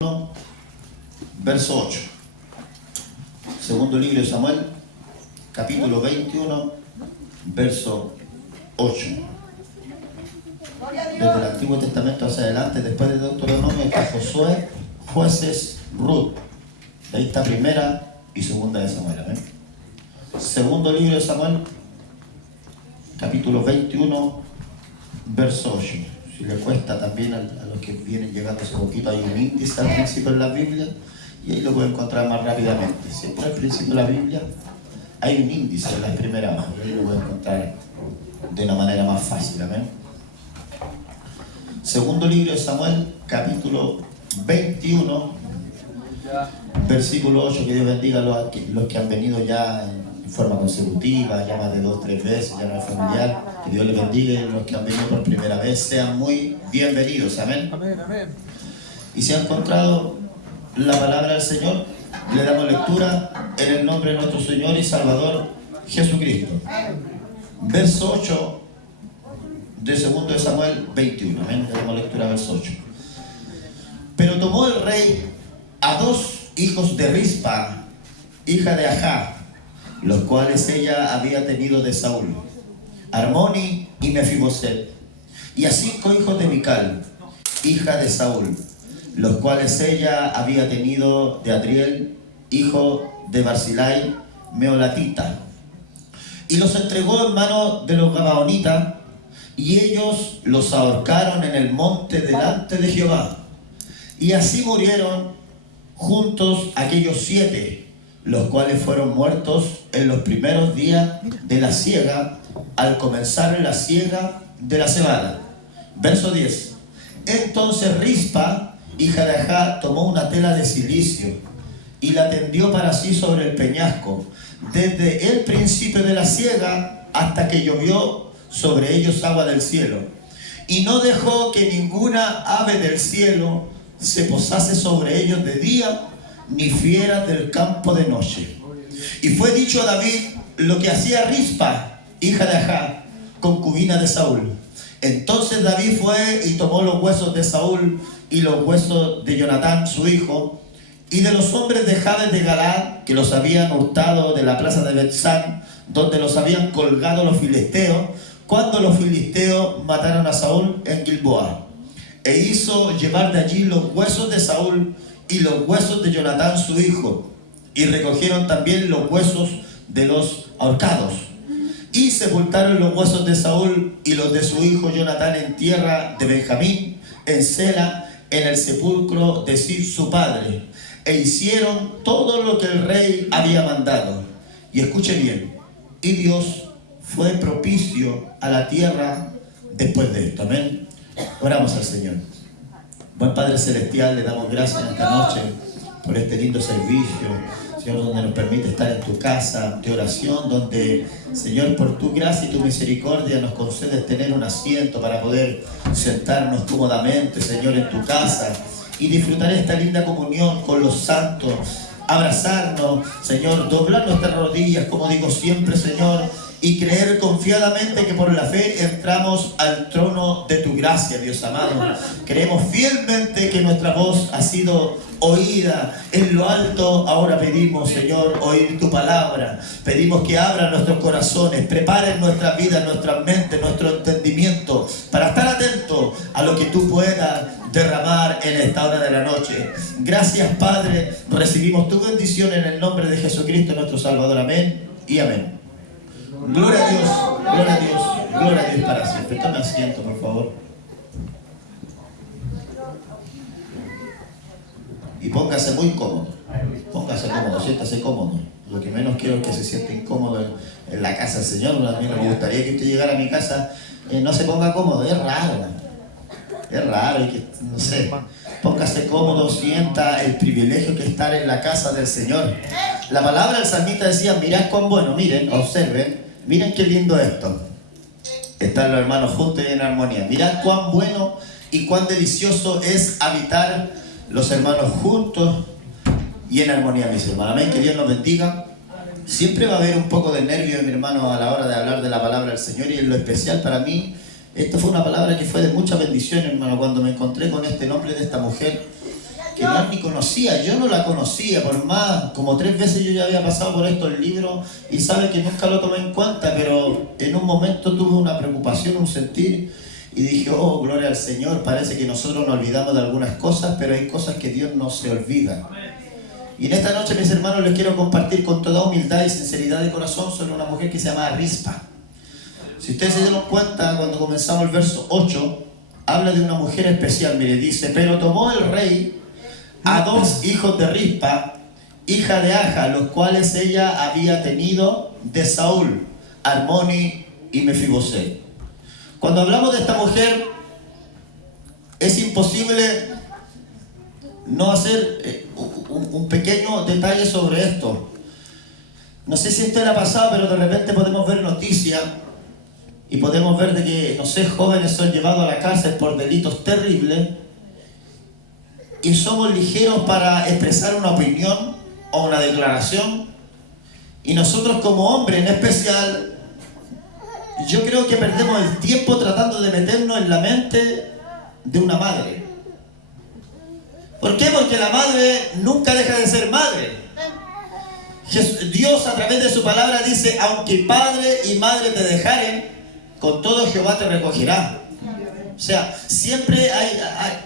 1, verso 8. Segundo libro de Samuel, capítulo 21, verso 8. Desde el Antiguo Testamento hacia adelante, después de Deuteronomio, está Josué, Jueces, Ruth. De ahí está primera y segunda de Samuel. ¿Amén? Segundo libro de Samuel, capítulo 21, verso 8. Si le cuesta también a los que vienen llegando hace poquito, hay un índice al principio en la Biblia y ahí lo pueden encontrar más rápidamente. Siempre al principio de la Biblia hay un índice en las primeras hojas y ahí lo pueden encontrar de una manera más fácil. Amén. Segundo libro de Samuel, capítulo 21, versículo 8. Que Dios bendiga a los que han venido ya en forma consecutiva, ya más de 2 o 3 veces, ya no es familiar. Que Dios les bendiga, y los que han venido por primera vez sean muy bienvenidos. Amén. Amén, amén. Y si ha encontrado la palabra del Señor, le damos lectura en el nombre de nuestro Señor y Salvador Jesucristo. Verso 8 de segundo de Samuel 21. Amén. Le damos lectura a verso 8. Pero tomó el rey a 2 hijos de Rispa, hija de Ajá, los cuales ella había tenido de Saúl, Armoni y Mefiboset, y a 5 hijos de Mical, hija de Saúl, los cuales ella había tenido de Adriel, hijo de Barzillai, Meolatita, y los entregó en manos de los Gabaonitas, y ellos los ahorcaron en el monte delante de Jehová. Y así murieron juntos aquellos 7, los cuales fueron muertos en los primeros días de la siega, al comenzar la siega de la cebada. Verso 10. Entonces Rispa, hija de Ajá, tomó una tela de cilicio y la tendió para sí sobre el peñasco, desde el principio de la siega hasta que llovió sobre ellos agua del cielo. Y no dejó que ninguna ave del cielo se posase sobre ellos de día, ni fieras del campo de noche. Y fue dicho a David lo que hacía Rispa, hija de Ajá, concubina de Saúl. Entonces David fue y tomó los huesos de Saúl y los huesos de Jonatán su hijo, y de los hombres de Jabes de Galaad, que los habían hurtado de la plaza de Betsán, donde los habían colgado los filisteos, cuando los filisteos mataron a Saúl en Gilboa. E hizo llevar de allí los huesos de Saúl y los huesos de Jonatán su hijo, y recogieron también los huesos de los ahorcados, y sepultaron los huesos de Saúl y los de su hijo Jonatán en tierra de Benjamín, en Sela, en el sepulcro de Cis su padre, e hicieron todo lo que el rey había mandado. Y escuche bien, y Dios fue propicio a la tierra después de esto. Amén. Oramos al Señor. Buen Padre Celestial, le damos gracias esta noche por este lindo servicio, Señor, donde nos permite estar en tu casa de oración, donde, Señor, por tu gracia y tu misericordia nos concedes tener un asiento para poder sentarnos cómodamente, Señor, en tu casa y disfrutar esta linda comunión con los santos, abrazarnos, Señor, doblar nuestras rodillas, como digo siempre, Señor, y creer confiadamente que por la fe entramos al trono de tu gracia, Dios amado. Creemos fielmente que nuestra voz ha sido oída en lo alto. Ahora pedimos, Señor, oír tu palabra. Pedimos que abran nuestros corazones, preparen nuestra vida, nuestra mente, nuestro entendimiento, para estar atentos a lo que tú puedas derramar en esta hora de la noche. Gracias, Padre. Recibimos tu bendición en el nombre de Jesucristo, nuestro Salvador. Amén y amén. Gloria a Dios, gloria a Dios, gloria a Dios para siempre. Tome asiento, por favor. Y póngase muy cómodo. Póngase cómodo, siéntase cómodo. Lo que menos quiero es que se sienta incómodo en la casa del Señor. A mí no me gustaría que usted llegara a mi casa no se ponga cómodo. Es raro. Es raro, y que, no sé. Póngase cómodo, sienta el privilegio que es estar en la casa del Señor. La palabra del salmista decía: mirad cuán bueno, miren, observen, miren qué lindo esto. Están los hermanos juntos y en armonía. Mirad cuán bueno y cuán delicioso es habitar los hermanos juntos y en armonía, mis hermanos. Amén, que Dios nos bendiga. Siempre va a haber un poco de nervio, mi hermano, a la hora de hablar de la palabra del Señor, y en lo especial para mí, esto fue una palabra que fue de mucha bendición, hermano, cuando me encontré con este nombre de esta mujer que no ni conocía. Yo no la conocía, por más, como 3 veces yo ya había pasado por estos libros y sabe que nunca lo tomé en cuenta, pero en un momento tuve una preocupación, un sentir, y dije, oh, gloria al Señor, parece que nosotros nos olvidamos de algunas cosas, pero hay cosas que Dios no se olvida. Y en esta noche, mis hermanos, les quiero compartir con toda humildad y sinceridad de corazón sobre una mujer que se llama Rispa. Si ustedes se dieron cuenta, cuando comenzamos el verso 8, habla de una mujer especial. Mire, dice, pero tomó el rey a 2 hijos de Rispa, hija de Aja, los cuales ella había tenido de Saúl, Armoni y Mefiboset. Cuando hablamos de esta mujer, es imposible no hacer un pequeño detalle sobre esto. No sé si esto era pasado, pero de repente podemos ver noticias y podemos ver de que, no sé, jóvenes son llevados a la cárcel por delitos terribles y somos ligeros para expresar una opinión o una declaración, y nosotros como hombres en especial, yo creo que perdemos el tiempo tratando de meternos en la mente de una madre. ¿Por qué? Porque la madre nunca deja de ser madre. Dios a través de su palabra dice, aunque padre y madre te dejaren, con todo Jehová te recogerá. O sea, siempre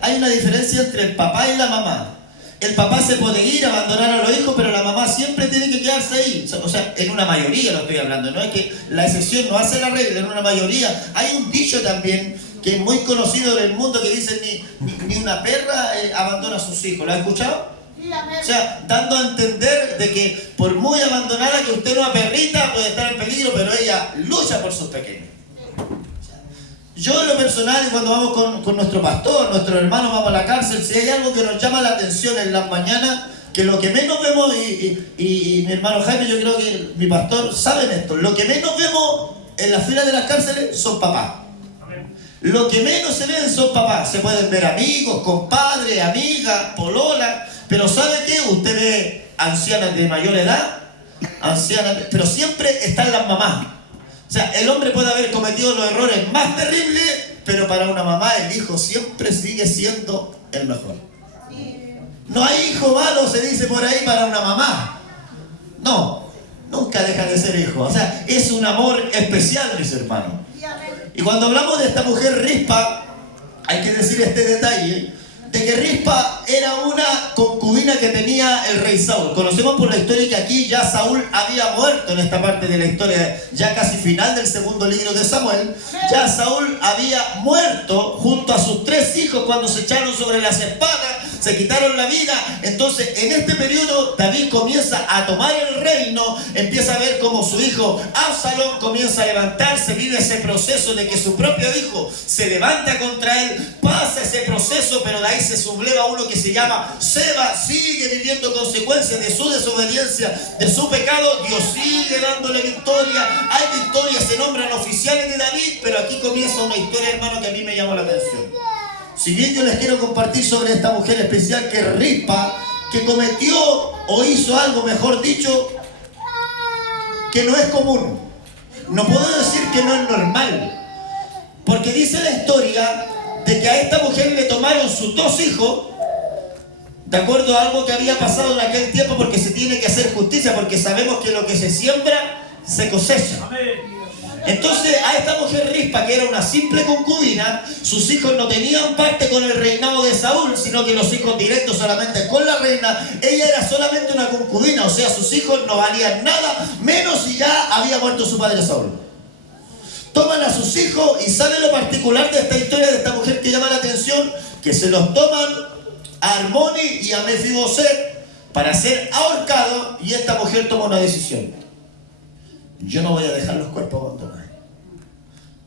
hay una diferencia entre el papá y la mamá. El papá se puede ir, abandonar a los hijos, pero la mamá siempre tiene que quedarse ahí. O sea, en una mayoría lo estoy hablando, no es que la excepción no hace la regla, en una mayoría. Hay un dicho también que es muy conocido en el mundo que dice, ni una perra abandona a sus hijos. ¿Lo has escuchado? O sea, dando a entender de que por muy abandonada que usted no, una perrita puede estar en peligro, pero ella lucha por sus pequeños. Yo en lo personal, cuando vamos con nuestro pastor, nuestros hermanos, vamos a la cárcel, si hay algo que nos llama la atención en las mañanas, que lo que menos vemos, y mi hermano Jaime, yo creo que mi pastor, saben esto, lo que menos vemos en las filas de las cárceles son papás. Lo que menos se ven son papás. Se pueden ver amigos, compadres, amigas, pololas, pero ¿sabe qué? Usted ve ancianas de mayor edad, ancianas, pero siempre están las mamás. O sea, el hombre puede haber cometido los errores más terribles, pero para una mamá el hijo siempre sigue siendo el mejor. No hay hijo malo, se dice por ahí, para una mamá. No, nunca deja de ser hijo. O sea, es un amor especial, mis hermanos. Y cuando hablamos de esta mujer Rispa, hay que decir este detalle, de que Rispa era una concubina que tenía el rey Saúl. Conocemos por la historia que aquí ya Saúl había muerto en esta parte de la historia, ya casi final del segundo libro de Samuel. Ya Saúl había muerto junto a sus 3 hijos cuando se echaron sobre las espadas, se quitaron la vida. Entonces en este periodo David comienza a tomar el reino, empieza a ver cómo su hijo Absalón comienza a levantarse, vive ese proceso de que su propio hijo se levanta contra él, pasa ese proceso, pero de ahí se subleva uno que se llama Seba, sigue viviendo consecuencias de su desobediencia, de su pecado. Dios sigue dándole victoria, hay victorias, se nombran oficiales de David, pero aquí comienza una historia, hermano, que a mí me llamó la atención. Si bien yo les quiero compartir sobre esta mujer especial que es Rispa, que cometió o hizo algo, mejor dicho, que no es común. No puedo decir que no es normal, porque dice la historia de que a esta mujer le tomaron sus 2 hijos, de acuerdo a algo que había pasado en aquel tiempo, porque se tiene que hacer justicia, porque sabemos que lo que se siembra, se cosecha. Entonces a esta mujer Rispa, que era una simple concubina, sus hijos no tenían parte con el reinado de Saúl, sino que los hijos directos solamente con la reina. Ella era solamente una concubina, o sea, sus hijos no valían nada, menos si ya había muerto su padre Saúl. Toman a sus hijos, y ¿sabe lo particular de esta historia de esta mujer que llama la atención? Que se los toman a Armoni y a Mefiboset para ser ahorcados, y esta mujer toma una decisión: yo no voy a dejar los cuerpos abandonados.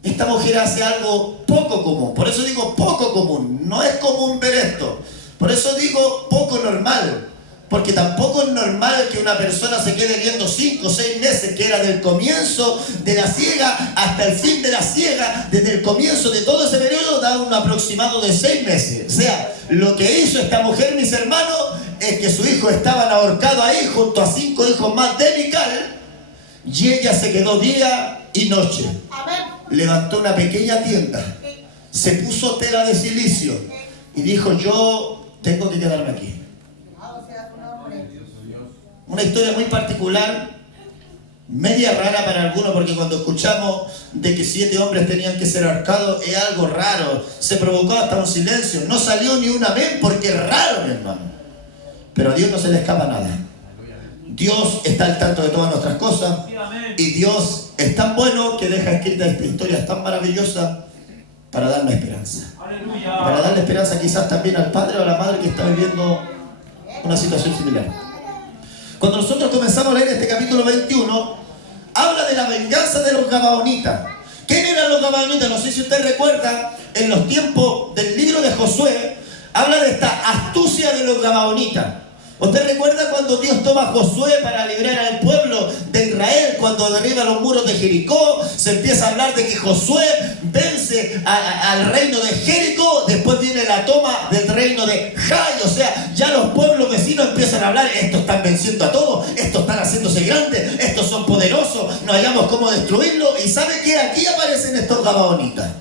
Esta mujer hace algo poco común, por eso digo poco común, no es común ver esto, por eso digo poco normal, porque tampoco es normal que una persona se quede viendo 5 o 6 meses, que era del comienzo de la siega hasta el fin de la siega. Desde el comienzo de todo ese periodo da un aproximado de 6 meses. O sea, lo que hizo esta mujer, mis hermanos, es que sus hijos estaban ahorcados ahí junto a 5 hijos más de Mical, y ella se quedó día y noche. Levantó una pequeña tienda, se puso tela de silicio y dijo: yo tengo que quedarme aquí. Una historia muy particular, media rara para algunos, porque cuando escuchamos de que 7 hombres tenían que ser ahorcados, es algo raro. Se provocó hasta un silencio. No salió ni un amén, porque es raro, mi hermano. Pero a Dios no se le escapa nada. Dios está al tanto de todas nuestras cosas. Y Dios es tan bueno que deja escrita esta historia tan maravillosa para darme esperanza. Para darle esperanza quizás también al padre o a la madre que está viviendo una situación similar. Cuando nosotros comenzamos a leer este capítulo 21, habla de la venganza de los gabaonitas. ¿Quién eran los gabaonitas? No sé si usted recuerda, en los tiempos del libro de Josué, habla de esta astucia de los gabaonitas. ¿Usted recuerda cuando Dios toma a Josué para librar al pueblo de Israel? Cuando derriba los muros de Jericó, se empieza a hablar de que Josué vence al reino de Jericó. Después viene la toma del reino de Jai. O sea, ya los pueblos vecinos empiezan a hablar: estos están venciendo a todos, estos están haciéndose grandes, estos son poderosos, no hayamos cómo destruirlo. ¿Y sabe qué? Aquí aparecen estos gabaonitas.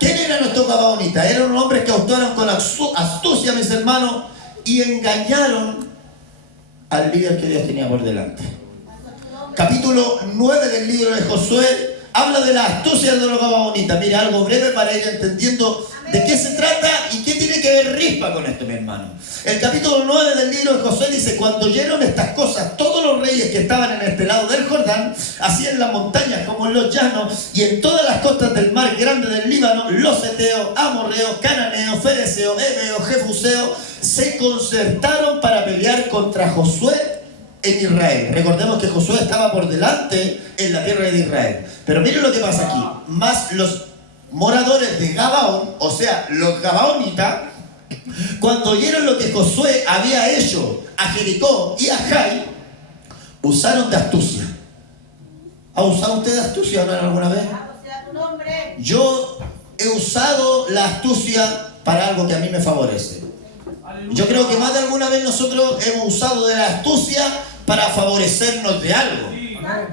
¿Quién eran estos gabaonitas? Eran hombres que actuaron con astucia, mis hermanos, y engañaron al líder que Dios tenía por delante. Capítulo 9 del libro de Josué habla de la astucia de los gabaonitas. Mira, algo breve para ir entendiendo de qué se trata y qué tiene que ver Rispa con esto, mi hermano. El capítulo 9 del libro de Josué dice: cuando oyeron estas cosas, todos los reyes que estaban en este lado del Jordán, así en las montañas como en los llanos y en todas las costas del mar grande del Líbano, los heteos, amorreos, cananeos, fereceos, heveos, jebuseos, se concertaron para pelear contra Josué en Israel. Recordemos que Josué estaba por delante en la tierra de Israel. Pero miren lo que pasa aquí. Más los moradores de Gabaón, o sea, los gabaonitas, cuando oyeron lo que Josué había hecho a Jericó y a Jai, usaron de astucia. ¿Ha usado usted de astucia alguna vez? Yo he usado la astucia para algo que a mí me favorece. Yo creo que más de alguna vez nosotros hemos usado de la astucia para favorecernos de algo.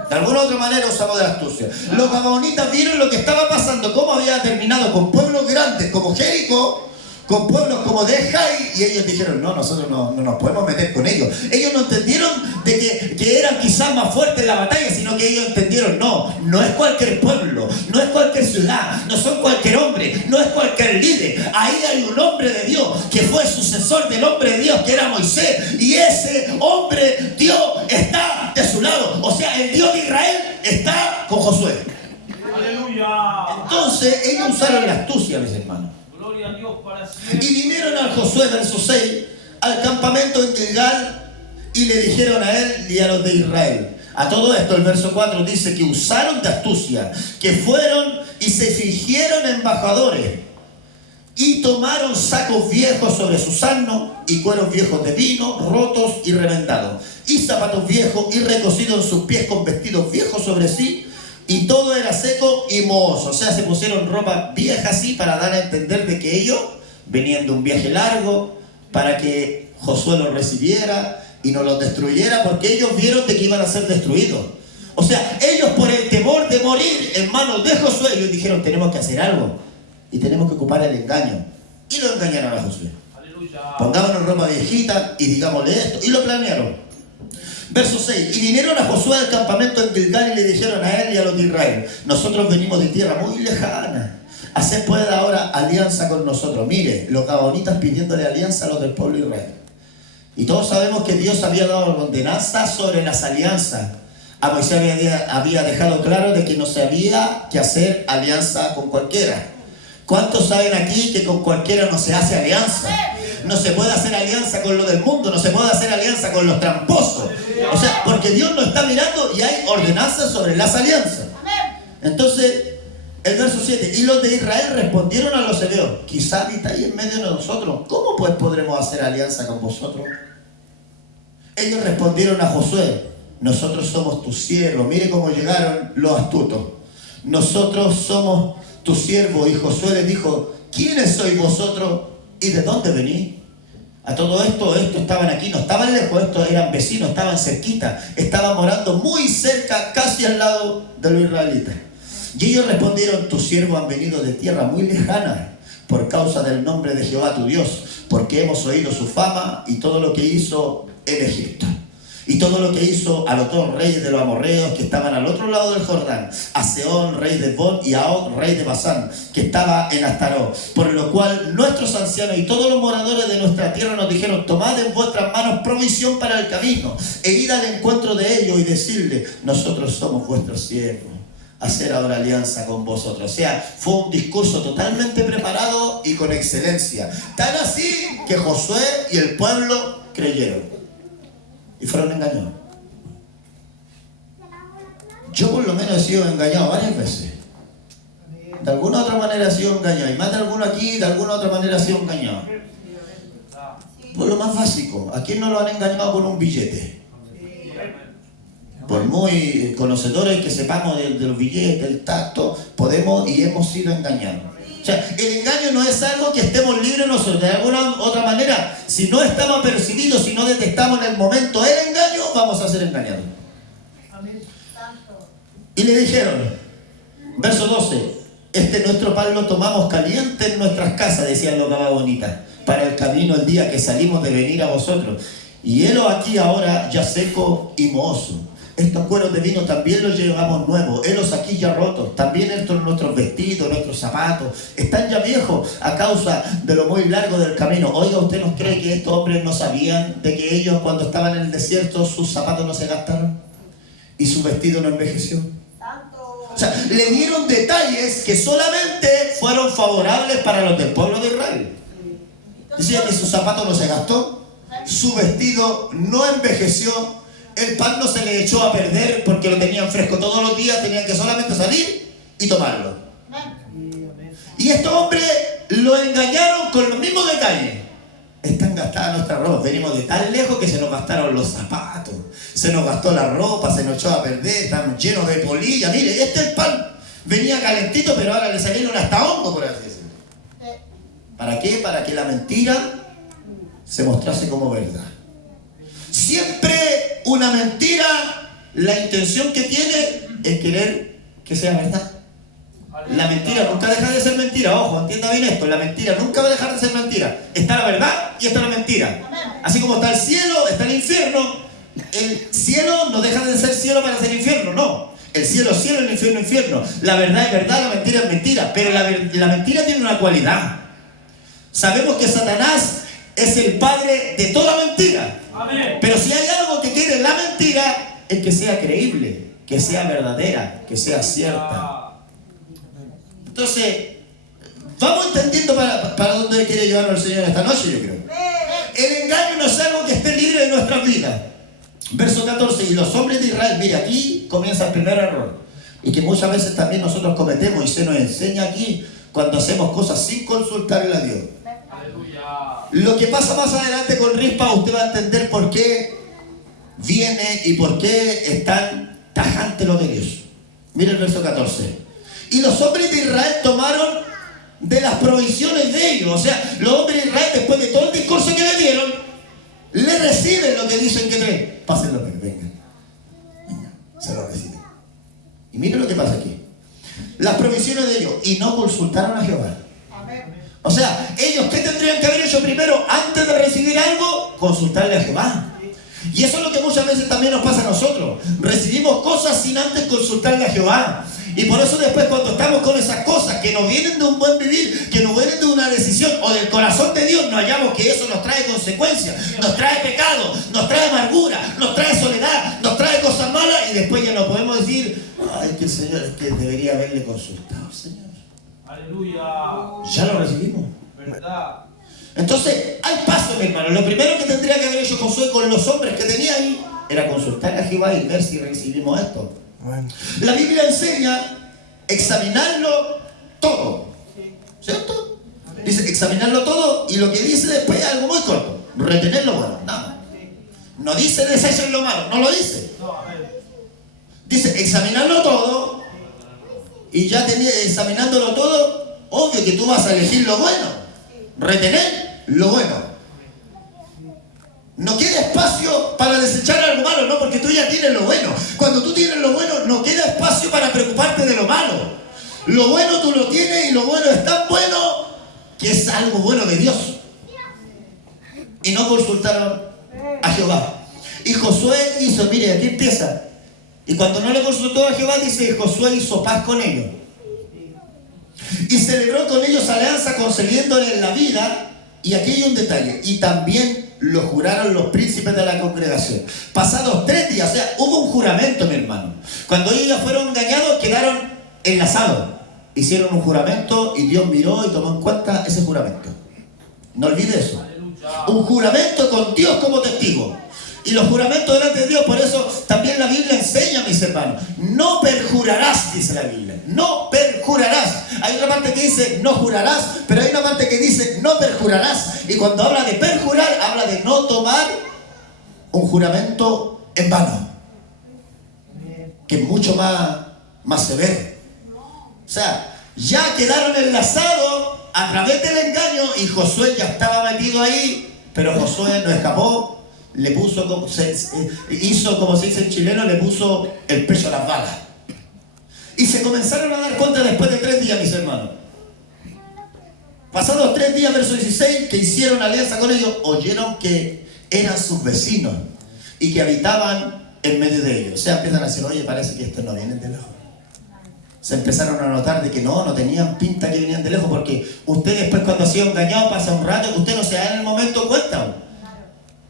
De alguna u otra manera usamos de la astucia. Los gabaonitas vieron lo que estaba pasando, cómo había terminado con pueblos grandes como Jericó, con pueblos como de Jai, y ellos dijeron: no, nosotros no nos podemos meter con ellos. Ellos no entendieron de que eran quizás más fuertes en la batalla, sino que ellos entendieron: no es cualquier pueblo, no es cualquier ciudad, no son cualquier hombre, no es cualquier líder. Ahí hay un hombre de Dios que fue sucesor del hombre de Dios que era Moisés, y ese hombre Dios está de su lado. O sea, el Dios de Israel está con Josué. ¡Aleluya! Entonces ellos usaron la astucia, mis hermanos. Y vinieron a Josué, verso 6, al campamento en Gilgal, y le dijeron a él y a los de Israel. A todo esto, el verso 4 dice que usaron de astucia, que fueron y se fingieron embajadores, y tomaron sacos viejos sobre sus asnos, y cueros viejos de vino, rotos y remendados, y zapatos viejos, y recosidos en sus pies con vestidos viejos sobre sí, y todo era seco y mohoso. O sea, se pusieron ropa vieja así para dar a entender de que ellos venían de un viaje largo, para que Josué los recibiera y no los destruyera, porque ellos vieron de que iban a ser destruidos. O sea, ellos, por el temor de morir en manos de Josué, ellos dijeron: tenemos que hacer algo y tenemos que ocupar el engaño. Y lo engañaron a Josué. Aleluya. Pongámonos ropa viejita y digámosle esto. Y lo planearon. Verso 6. Y vinieron a Josué al campamento en Gilgal y le dijeron a él y a los de Israel: nosotros venimos de tierra muy lejana. Haced pues ahora alianza con nosotros. Mire, los gabaonitas pidiéndole alianza a los del pueblo de Israel. Y todos sabemos que Dios había dado ordenanza sobre las alianzas. A Moisés había dejado claro de que no se había que hacer alianza con cualquiera. ¿Cuántos saben aquí que con cualquiera no se hace alianza? No se puede hacer alianza con lo del mundo, no se puede hacer alianza con los tramposos. O sea, porque Dios nos está mirando y hay ordenanzas sobre las alianzas. Entonces, el verso 7, y los de Israel respondieron a los heveos: quizá habitáis en medio de nosotros, ¿cómo pues podremos hacer alianza con vosotros? Ellos respondieron a Josué: nosotros somos tus siervos. Mire cómo llegaron los astutos. Nosotros somos tus siervos. Y Josué les dijo: ¿quiénes sois vosotros y de dónde venís? A todo esto, estos estaban aquí, no estaban lejos, estos eran vecinos, estaban cerquita, estaban morando muy cerca, casi al lado de los israelitas. Y ellos respondieron: tus siervos han venido de tierra muy lejana por causa del nombre de Jehová tu Dios. porque hemos oído su fama y todo lo que hizo en Egipto. Y todo lo que hizo a los dos reyes de los amorreos que estaban al otro lado del Jordán, a Sehón, rey de Hesbón, y a Og, rey de Basán, que estaba en Astarot. Por lo cual nuestros ancianos y todos los moradores de nuestra tierra nos dijeron: tomad en vuestras manos provisión para el camino, e id al encuentro de ellos y decidle: nosotros somos vuestros siervos, hacer ahora alianza con vosotros. O sea, fue un discurso totalmente preparado y con excelencia. Tan así que Josué y el pueblo creyeron. Y fueron engañados. Yo por lo menos he sido engañado varias veces. De alguna otra manera he sido engañado. Y más de alguno aquí, de alguna otra manera he sido engañado. Por lo más básico, ¿a quién no lo han engañado con un billete? Por muy conocedores que sepamos de los billetes, del tacto, podemos y hemos sido engañados. O sea, el engaño no es algo que estemos libres nosotros. De alguna otra manera, si no estamos percibidos, si no detectamos en el momento el engaño, vamos a ser engañados. Y le dijeron, verso 12: este nuestro pan lo tomamos caliente en nuestras casas, decían los gababonitas, para el camino el día que salimos de venir a vosotros. Y helo aquí ahora ya seco y mohoso. Estos cueros de vino también los llevamos nuevos, helos aquí ya rotos, también estos nuestros vestidos, nuestros zapatos, están ya viejos a causa de lo muy largo del camino. Oiga, ¿usted nos cree que estos hombres no sabían de que ellos cuando estaban en el desierto sus zapatos no se gastaron y su vestido no envejeció? O sea, le dieron detalles que solamente fueron favorables para los del pueblo de Israel. Decía que su zapato no se gastó, su vestido no envejeció, el pan no se le echó a perder porque lo tenían fresco todos los días, tenían que solamente salir y tomarlo. Y estos hombres lo engañaron con los mismos detalles. Están gastadas nuestras ropas, venimos de tan lejos que se nos gastaron los zapatos, se nos gastó la ropa, se nos echó a perder, están llenos de polilla. Mire, este es el pan, venía calentito, pero ahora le salieron hasta hongos, por así decirlo. ¿Para qué? Para que la mentira se mostrase como verdad. Siempre una mentira, la intención que tiene es querer que sea verdad. La mentira nunca deja de ser mentira, ojo, entienda bien esto, la mentira nunca va a dejar de ser mentira. Está la verdad y está la mentira. Así como está el cielo, está el infierno. El cielo no deja de ser cielo para ser infierno, no. El cielo es cielo, el infierno es infierno. La verdad es verdad, la mentira es mentira. Pero la mentira tiene una cualidad. Sabemos que Satanás es el padre de toda mentira. Pero si hay algo que tiene la mentira, es que sea creíble, que sea verdadera, que sea cierta. Entonces, vamos entendiendo para dónde quiere llevarnos el Señor esta noche, yo creo. El engaño no es algo que esté libre de nuestras vidas. Verso 14: y los hombres de Israel, mire, aquí comienza el primer error, y que muchas veces también nosotros cometemos, y se nos enseña aquí cuando hacemos cosas sin consultarle a Dios. Lo que pasa más adelante con Rispa, usted va a entender por qué viene y por qué es tan tajante lo de Dios. Mire el verso 14: y los hombres de Israel tomaron de las provisiones de ellos. O sea, los hombres de Israel, después de todo el discurso que le dieron, le reciben lo que dicen que traen. Pásenlo, venga, se lo reciben. Y mire lo que pasa aquí: las provisiones de ellos, y no consultaron a Jehová. O sea, ellos, ¿qué tendrían que haber hecho primero antes de recibir algo? Consultarle a Jehová. Y eso es lo que muchas veces también nos pasa a nosotros. Recibimos cosas sin antes consultarle a Jehová. Y por eso después, cuando estamos con esas cosas que nos vienen de un buen vivir, que nos vienen de una decisión o del corazón de Dios, nos hallamos que eso nos trae consecuencias, nos trae pecado, nos trae amargura, nos trae soledad, nos trae cosas malas, y después ya no podemos decir: ay, que el Señor, es que debería haberle consultado al Señor. Aleluya. Ya lo recibimos. ¿Verdad? Entonces, hay paso, mi hermano. Lo primero que tendría que haber hecho Josué con los hombres que tenía ahí era consultar a Jehová y ver si recibimos esto. Bueno. La Biblia enseña examinarlo todo, ¿cierto? Dice examinarlo todo, y lo que dice después es algo muy corto: retener lo bueno, nada. No dice desechen lo malo, no lo dice. Dice examinarlo todo, y ya examinándolo todo, obvio que tú vas a elegir lo bueno, retener lo bueno. No queda espacio para desechar algo malo, no, porque tú ya tienes lo bueno. Cuando tú tienes lo bueno, no queda espacio para preocuparte de lo malo. Lo bueno tú lo tienes, y lo bueno es tan bueno que es algo bueno de Dios. y no consultaron a Jehová. Y Josué hizo, mire, aquí empieza. Y cuando no le consultó a Jehová, dice, Josué hizo paz con ellos. Y celebró con ellos alianza, concediéndoles la vida. Y aquí hay un detalle. Y también lo juraron los príncipes de la congregación. Pasados 3 días, o sea, hubo un juramento, mi hermano. Cuando ellos fueron engañados, quedaron enlazados. Hicieron un juramento y Dios miró y tomó en cuenta ese juramento. No olvide eso. Un juramento con Dios como testigo. Y los juramentos delante de Dios, por eso también la Biblia enseña, mis hermanos, no perjurarás, dice la Biblia, no perjurarás. Hay otra parte que dice no jurarás, pero hay una parte que dice no perjurarás. Y cuando habla de perjurar, habla de no tomar un juramento en vano, que es mucho más severo. O sea, ya quedaron enlazados a través del engaño y Josué ya estaba metido ahí, pero Josué no escapó. Le puso, hizo como se dice en chileno, le puso el pecho a las balas. Y se comenzaron a dar cuenta después de 3 días, mis hermanos. Pasados 3 días, verso 16, que hicieron alianza con ellos, oyeron que eran sus vecinos y que habitaban en medio de ellos. O sea, empiezan a decir, oye, parece que estos no vienen de lejos. Se empezaron a notar de que no tenían pinta que venían de lejos, porque usted después cuando ha sido engañado pasa un rato que usted no se da en el momento cuenta.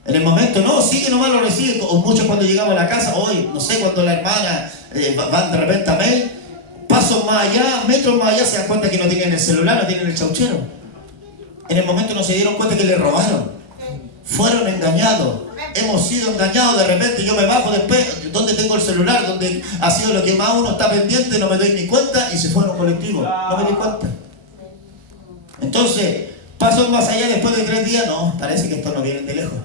En el momento no, sigue nomás lo recibe. O muchos cuando llegamos a la casa, hoy, no sé, cuando la hermana van de repente a mail, pasos más allá, metros más allá, se dan cuenta que no tienen el celular, no tienen el chauchero. En el momento no se dieron cuenta que le robaron. Fueron engañados. Hemos sido engañados. De repente yo me bajo después, ¿dónde tengo el celular? Donde ha sido lo que más uno está pendiente, no me doy ni cuenta, y se fueron colectivos. No me di cuenta. Entonces, pasos más allá después de 3 días, no, parece que estos no vienen de lejos.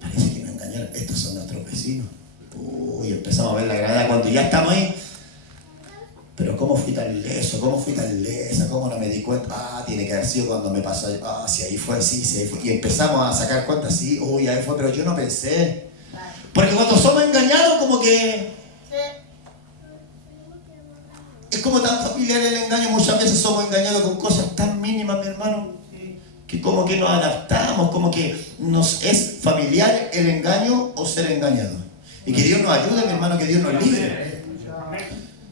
Parece que me engañaron. Estos son nuestros vecinos. Uy, empezamos a ver la gravedad cuando ya estamos ahí. Pero ¿cómo fui tan leso? ¿Cómo fui tan lesa? ¿Cómo no me di cuenta? Ah, tiene que haber sido cuando me pasó. Ah, si ahí fue, sí, si ahí fue. Y empezamos a sacar cuentas, sí, uy, ahí fue, pero yo no pensé. Porque cuando somos engañados, como que... Es como tan familiar el engaño. Muchas veces somos engañados con cosas tan mínimas, mi hermano, que como que nos adaptamos, como que nos es familiar el engaño o ser engañado. Y que Dios nos ayude, mi hermano, que Dios nos libre.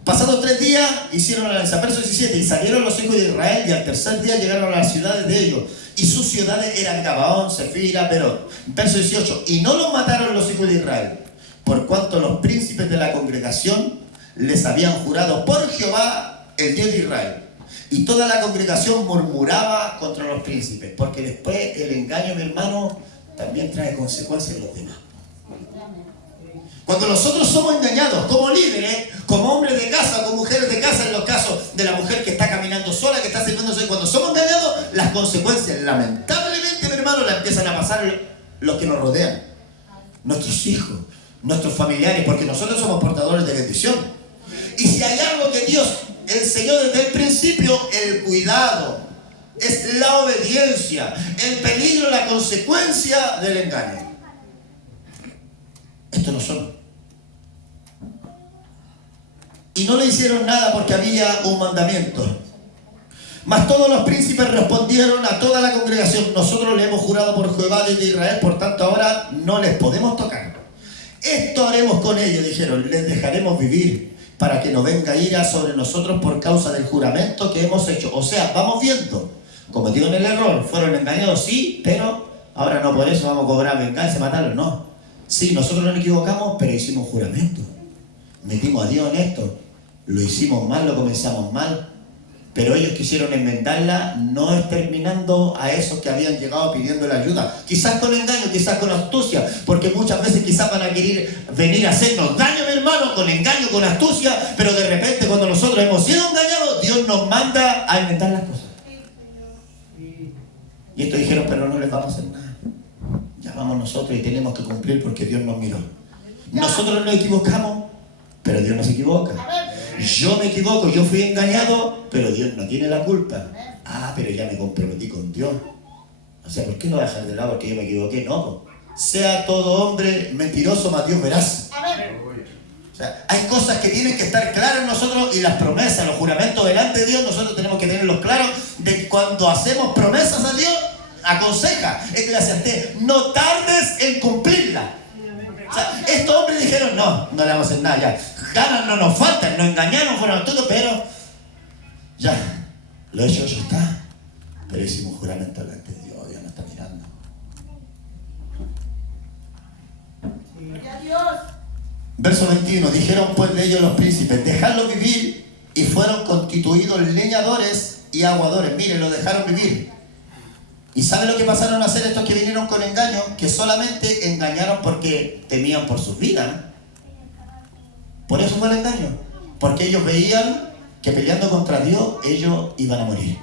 Pasados 3 días, hicieron la alianza. Verso 17, y salieron los hijos de Israel, y al tercer día llegaron a las ciudades de ellos. Y sus ciudades eran Gabaón, Sefira, Berot. Verso 18, y no los mataron los hijos de Israel, por cuanto los príncipes de la congregación les habían jurado por Jehová, el Dios de Israel. Y toda la congregación murmuraba contra los príncipes, porque después el engaño, mi hermano, también trae consecuencias en los demás. Cuando nosotros somos engañados como líderes, como hombres de casa, como mujeres de casa, en los casos de la mujer que está caminando sola, que está sirviéndose, cuando somos engañados, las consecuencias lamentablemente, mi hermano, las empiezan a pasar los que nos rodean, nuestros hijos, nuestros familiares, porque nosotros somos portadores de bendición. Y si hay algo que Dios enseñó desde el principio, el cuidado, es la obediencia, el peligro, la consecuencia del engaño. Estos no son. Y no le hicieron nada porque había un mandamiento. Mas todos los príncipes respondieron a toda la congregación: nosotros le hemos jurado por Jehová de Israel, por tanto ahora no les podemos tocar. Esto haremos con ellos, dijeron, les dejaremos vivir, para que no venga ira sobre nosotros por causa del juramento que hemos hecho. O sea, vamos viendo, cometieron el error, fueron engañados, sí, pero ahora no por eso vamos a cobrar venganza, matarlos, no. Sí, nosotros nos equivocamos, pero hicimos juramento. Metimos a Dios en esto. Lo hicimos mal, lo comenzamos mal. Pero ellos quisieron enmendarla, no exterminando a esos que habían llegado pidiendo la ayuda. Quizás con engaño, quizás con astucia. Porque muchas veces quizás van a querer venir a hacernos daño, mi hermano, con engaño, con astucia. Pero de repente cuando nosotros hemos sido engañados, Dios nos manda a inventar las cosas. Y estos dijeron, pero no les vamos a hacer nada. Llamamos nosotros y tenemos que cumplir porque Dios nos miró. Nosotros nos equivocamos, pero Dios no se equivoca. Yo me equivoco, yo fui engañado, pero Dios no tiene la culpa. Ah, pero ya me comprometí con Dios. O sea, ¿por qué no dejar de lado porque yo me equivoqué? No, sea todo hombre mentiroso, mas Dios veraz. O sea, hay cosas que tienen que estar claras en nosotros, y las promesas, los juramentos delante de Dios, nosotros tenemos que tenerlos claros de que cuando hacemos promesas a Dios, aconseja, Eclesiastés, no tardes en cumplirla. O sea, estos hombres dijeron, no le vamos a hacer nada, ya. Ganas no nos faltan, nos engañaron, fueron todo, pero ya, lo hecho está. Pero hicimos un juramento delante de Dios, Dios nos está mirando. Verso 21, dijeron pues de ellos los príncipes, dejadlos vivir, y fueron constituidos leñadores y aguadores. Miren, lo dejaron vivir. ¿Y saben lo que pasaron a hacer estos que vinieron con engaño? Que solamente engañaron porque temían por sus vidas. Por eso fue el engaño. Porque ellos veían que peleando contra Dios, ellos iban a morir.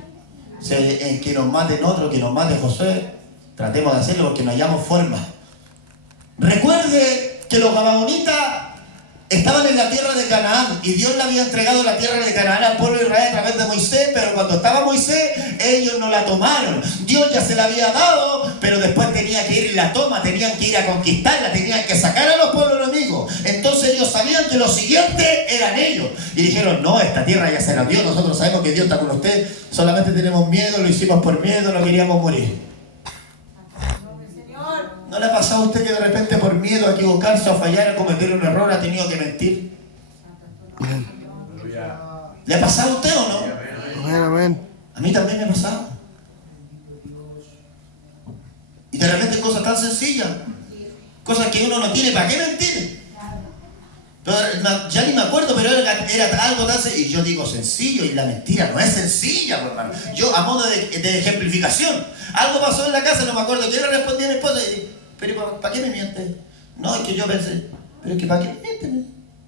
O sea, en que nos maten otro, que nos mate Josué, tratemos de hacerlo porque no hallamos forma. Recuerde que los gabaonitas estaban en la tierra de Canaán y Dios le había entregado la tierra de Canaán al pueblo de Israel a través de Moisés, pero cuando estaba Moisés, ellos no la tomaron. Dios ya se la había dado, pero después tenía que ir y la toma, tenían que ir a conquistarla, tenían que sacar a los pueblos enemigos. Entonces ellos sabían que los siguientes eran ellos. Y dijeron, no, esta tierra ya se la dio, nosotros sabemos que Dios está con usted, solamente tenemos miedo, lo hicimos por miedo, no queríamos morir. ¿No le ha pasado a usted que de repente por miedo a equivocarse, a fallar, a cometer un error, ha tenido que mentir? ¿Le ha pasado a usted o no? Amén. A mí también me ha pasado. Y de repente cosas tan sencillas, cosas que uno no tiene, ¿para qué mentir? Pero ya ni me acuerdo, pero era algo tan sencillo. Y yo digo sencillo, y la mentira no es sencilla, pues, hermano. Yo, a modo de ejemplificación, algo pasó en la casa, no me acuerdo, que le respondí a mi esposa y dije, pero ¿para qué me mientes? No, es que yo pensé, pero es que ¿para qué me mientes?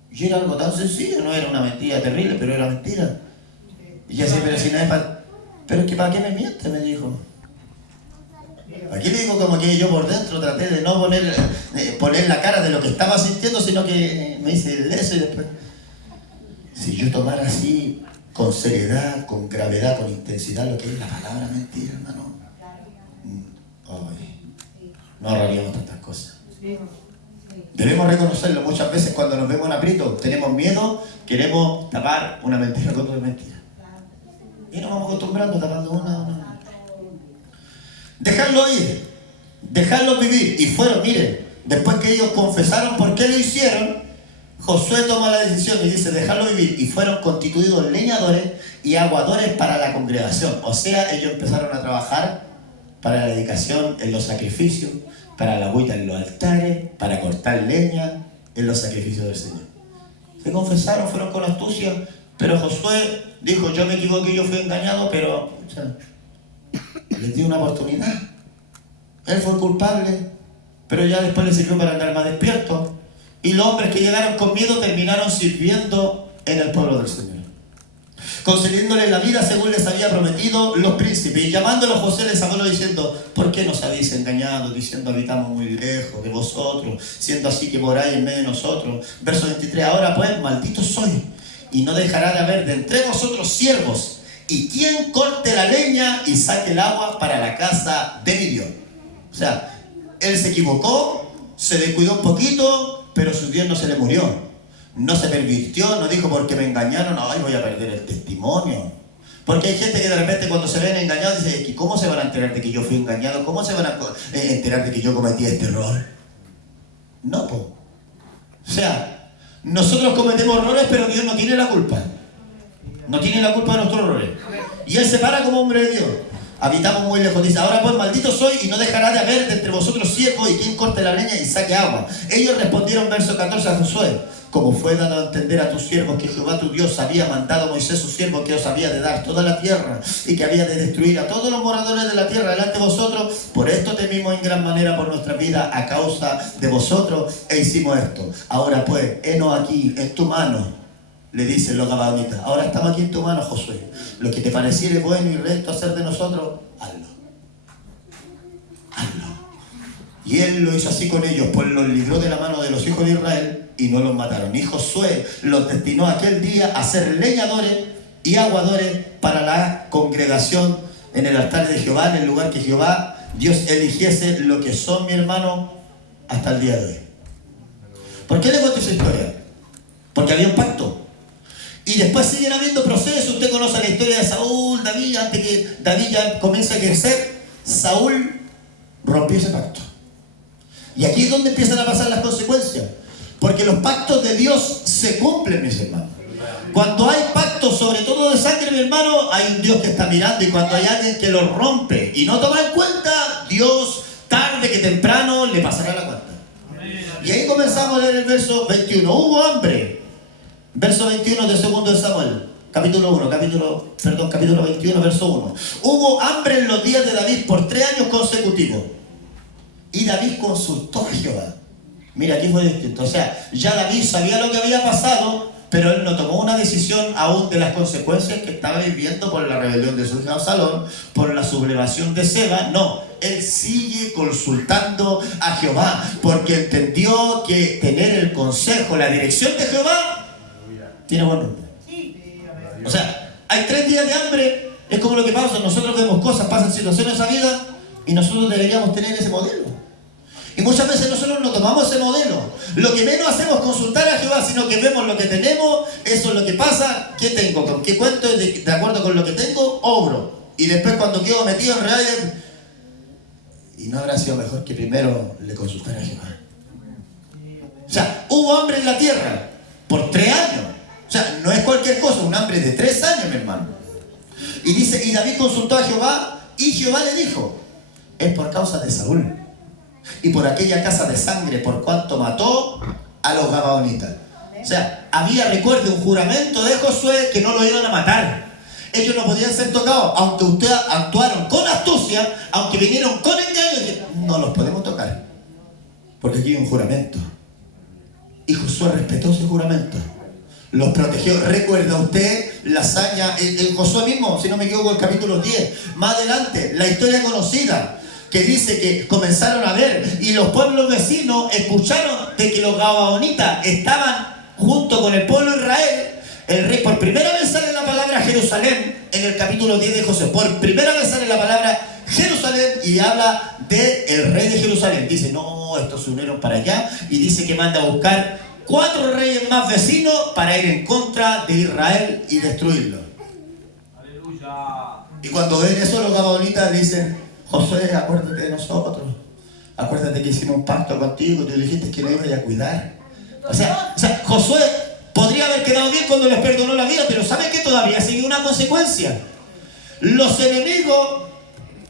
Y era algo tan sencillo, no era una mentira terrible, pero era mentira. Y ella decía, pero si no es para... Pero es que ¿para qué me mientes? Me dijo. Aquí le digo como que yo por dentro traté de no poner la cara de lo que estaba sintiendo, sino que me hice eso y después... Si yo tomara así, con seriedad, con gravedad, con intensidad, lo que es la palabra mentira, hermano. No ahorraríamos tantas cosas. Debemos reconocerlo. Muchas veces cuando nos vemos en aprieto, tenemos miedo, queremos tapar una mentira con otra mentira. Y nos vamos acostumbrando tapando una. Dejarlo ir, dejarlo vivir. Y fueron, miren, después que ellos confesaron por qué lo hicieron, Josué toma la decisión y dice, dejarlo vivir. Y fueron constituidos leñadores y aguadores para la congregación. O sea, ellos empezaron a trabajar para la dedicación en los sacrificios, para la agüita en los altares, para cortar leña en los sacrificios del Señor. Se confesaron, fueron con astucia, pero Josué dijo, yo me equivoqué, yo fui engañado, pero les dio una oportunidad. Él fue culpable, pero ya después le sirvió para andar más despierto. Y los hombres que llegaron con miedo terminaron sirviendo en el pueblo del Señor, concediéndole la vida según les había prometido los príncipes. Y llamándolo José les habló diciendo, ¿por qué nos habéis engañado? Diciendo, habitamos muy lejos de vosotros, siendo así que moráis en medio de nosotros. Verso 23, ahora pues, malditos sois, y no dejará de haber de entre vosotros siervos, y quien corte la leña y saque el agua para la casa de mi Dios. O sea, él se equivocó, se descuidó un poquito, pero su Dios no se le murió. No se pervirtió, no dijo porque me engañaron, ay, voy a perder el testimonio. Porque hay gente que de repente cuando se ven engañados dice, ¿cómo se van a enterar de que yo fui engañado? ¿Cómo se van a enterar de que yo cometí este error? No, po. O sea, nosotros cometemos errores, pero Dios no tiene la culpa. No tiene la culpa de nuestros errores. Y Él se para como hombre de Dios. Habitamos muy lejos, dice, ahora pues maldito soy y no dejará de haber de entre vosotros siervos y quien corte la leña y saque agua. Ellos respondieron, verso 14 a Josué, como fue dado a entender a tus siervos que Jehová tu Dios había mandado a Moisés su siervo que os había de dar toda la tierra y que había de destruir a todos los moradores de la tierra delante de vosotros, por esto temimos en gran manera por nuestra vida a causa de vosotros e hicimos esto. Ahora pues, henos aquí en tu mano, le dicen los gabaonitas, ahora estamos aquí en tu mano, Josué. Lo que te pareciere bueno y recto hacer de nosotros, hazlo. Hazlo. Y él lo hizo así con ellos, pues los libró de la mano de los hijos de Israel y no los mataron. Y Josué los destinó aquel día a ser leñadores y aguadores para la congregación en el altar de Jehová, en el lugar que Jehová Dios eligiese, lo que son, mi hermano, hasta el día de hoy. ¿Por qué le cuento esa historia? Porque había un pacto. Y después siguen habiendo procesos. Usted conoce la historia de Saúl, David, antes que David ya comience a crecer. Saúl rompió ese pacto. Y aquí es donde empiezan a pasar las consecuencias. Porque los pactos de Dios se cumplen, mis hermanos. Cuando hay pactos, sobre todo de sangre, mi hermano, hay un Dios que está mirando. Y cuando hay alguien que lo rompe y no toma en cuenta, Dios, tarde que temprano, le pasará la cuenta. Y ahí comenzamos a leer el verso 21. Hubo hambre. Verso 21 de 2 de Samuel. Capítulo 21, verso 1. Hubo hambre en los días de David por 3 años consecutivos. Y David consultó a Jehová. Mira, aquí fue distinto. O sea, ya David sabía lo que había pasado, pero él no tomó una decisión aún de las consecuencias que estaba viviendo por la rebelión de su hijo Absalón, por la sublevación de Seba. No, él sigue consultando a Jehová, porque entendió que tener el consejo, la dirección de Jehová, tiene buen rumbo. O sea, hay 3 días de hambre, es como lo que pasa. Nosotros vemos cosas, pasan situaciones en esa vida, y nosotros deberíamos tener ese modelo. Y muchas veces nosotros no tomamos ese modelo. Lo que menos hacemos es consultar a Jehová, sino que vemos lo que tenemos, eso es lo que pasa, ¿qué tengo? ¿Con qué cuento? De acuerdo con lo que tengo, obro. Y después cuando quedo metido en realidad, y no habrá sido mejor que primero le consultara a Jehová. O sea, hubo hambre en la tierra por 3 años. O sea, no es cualquier cosa, un hambre de 3 años, mi hermano. Y dice, y David consultó a Jehová, y Jehová le dijo, es por causa de Saúl y por aquella casa de sangre, por cuanto mató a los gabaonitas. O sea, había, recuerde, un juramento de Josué que no lo iban a matar. Ellos no podían ser tocados, aunque ustedes actuaron con astucia, aunque vinieron con engaño, no los podemos tocar, porque aquí hay un juramento. Y Josué respetó ese juramento, los protegió. ¿Recuerda usted la hazaña en Josué mismo? Si no me equivoco, el capítulo 10, más adelante, la historia conocida, que dice que comenzaron a ver y los pueblos vecinos escucharon de que los gabaonitas estaban junto con el pueblo de Israel. El rey, por primera vez sale la palabra Jerusalén en el capítulo 10 de Josué. Por primera vez sale la palabra Jerusalén y habla del rey de Jerusalén. Dice, no, estos se unieron para allá, y dice que manda a buscar 4 reyes más vecinos para ir en contra de Israel y destruirlo. Aleluya. Y cuando ven eso, los gabaonitas dicen, Josué, acuérdate de nosotros, acuérdate que hicimos un pacto contigo, tú dijiste que no ibas a cuidar. O sea, Josué podría haber quedado bien cuando les perdonó la vida, pero ¿sabe que todavía sigue una consecuencia? Los enemigos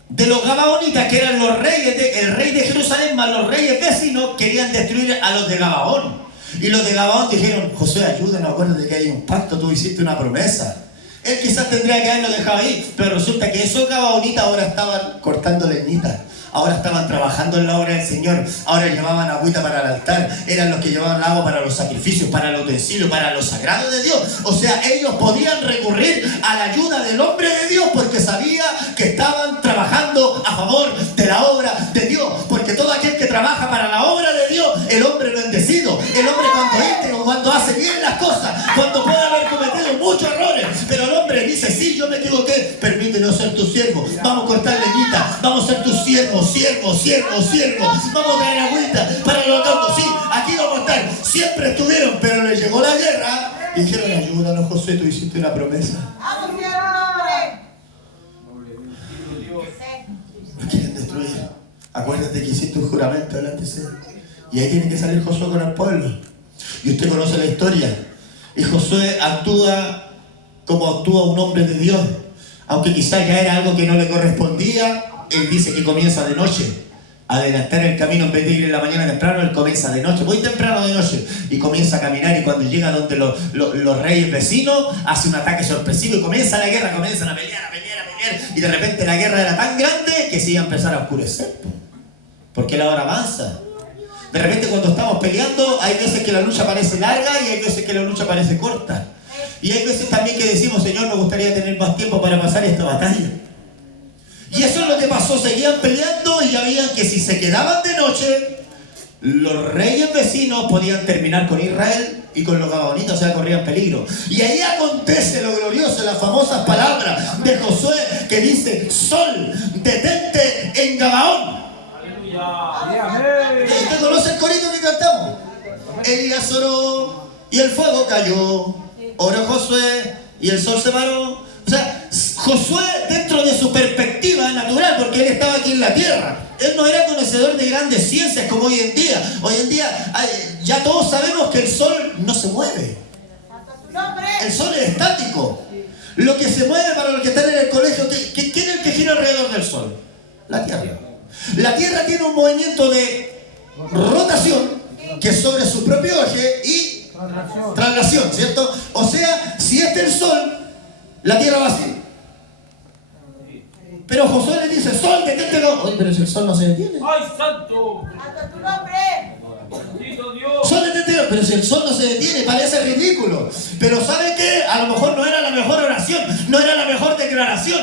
de los gabaonitas, que eran los reyes, el rey de Jerusalén más los reyes vecinos, querían destruir a los de Gabaón. Y los de Gabaón dijeron, Josué, ayúdanos, acuérdate que hay un pacto, tú hiciste una promesa. Él quizás tendría que haberlo dejado ahí, pero resulta que esos gabaonitas ahora estaban cortando leñitas, ahora estaban trabajando en la obra del Señor, ahora llevaban agüita para el altar, eran los que llevaban agua para los sacrificios, para el utensilio, para los sagrados de Dios. O sea, ellos podían recurrir a la ayuda del hombre de Dios porque sabía que estaban trabajando a favor de la obra de Dios, porque todo aquel que trabaja para la obra de Dios, el hombre bendecido, el hombre cuando hace bien las cosas, cuando puede haber cometido muchos errores, pero el hombre dice, sí, yo me equivoqué, permítenos ser tu siervo, vamos a cortar leñita, vamos a ser tus siervos, vamos a traer agüita para el holocausto. Sí, aquí vamos a estar. Siempre estuvieron, pero les llegó la guerra y dijeron, ayúdanos, José, tú hiciste una promesa. Nos quieren destruir. Acuérdate que hiciste un juramento delante de él. Y ahí tiene que salir Josué con el pueblo. Y usted conoce la historia. Y Josué actúa como actúa un hombre de Dios. Aunque quizás ya era algo que no le correspondía, él dice que comienza de noche. Adelantar el camino, en vez de ir en la mañana temprano, él comienza de noche, muy temprano de noche, y comienza a caminar. Y cuando llega donde los reyes vecinos, hace un ataque sorpresivo y comienza la guerra, comienzan a pelear, y de repente la guerra era tan grande que se iba a empezar a oscurecer, porque la hora avanza. De repente, cuando estamos peleando, hay veces que la lucha parece larga y hay veces que la lucha parece corta. Y hay veces también que decimos, Señor, me gustaría tener más tiempo para pasar esta batalla. Y eso es lo que pasó, seguían peleando y ya veían que si se quedaban de noche, los reyes vecinos podían terminar con Israel y con los gabaonitas, o sea, corrían peligro. Y ahí acontece lo glorioso, las famosas palabras de Josué que dice, sol, detente en Gabaón. ¿Usted conoce el corito que cantamos? Elías oró y el fuego cayó, oró Josué y el sol se paró. O sea, Josué, dentro de su perspectiva natural, porque él estaba aquí en la tierra, él no era conocedor de grandes ciencias como hoy en día. Hoy en día ya todos sabemos que el sol no se mueve. El sol es estático. Lo que se mueve, para los que están en el colegio, ¿quién es el que gira alrededor del sol? La tierra. La tierra tiene un movimiento de rotación que es sobre su propio eje y traslación, ¿cierto? O sea, si este es el sol, la tierra va así. Pero Josué le dice: sol, detente. Oye, pero si el sol no se detiene. ¡Ay, santo! ¡Hasta tu nombre! ¡Bendito Dios! Sol, detente. Pero si el sol no se detiene, parece ridículo. Pero ¿sabe qué? A lo mejor no era la mejor oración, no era la mejor declaración,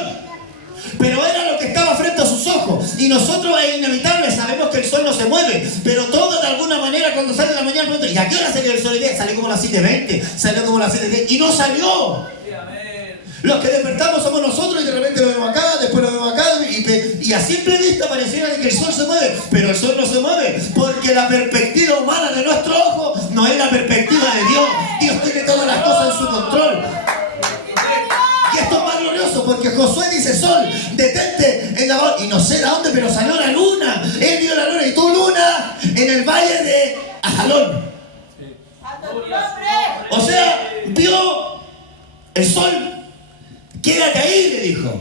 pero era lo que estaba frente a sus ojos. Y nosotros, es inevitable, sabemos que el sol no se mueve, pero todos de alguna manera cuando sale en la mañana preguntan: ¿y a qué hora salió el sol? Salió como a las 7:20, salió como a las 7:10 y no salió. Los que despertamos somos nosotros y de repente lo vemos acá, después lo vemos acá y a simple vista pareciera que el sol se mueve, pero el sol no se mueve porque la perspectiva humana de nuestro ojo no es la perspectiva de Dios. Dios tiene todas las cosas en su control. Y esto es más glorioso porque Josué dice: sol, detente en la... Y no sé de dónde, pero salió la luna. Él vio la luna y tu luna en el valle de Ajalón. O sea, vio el sol. Quédate ahí, le dijo.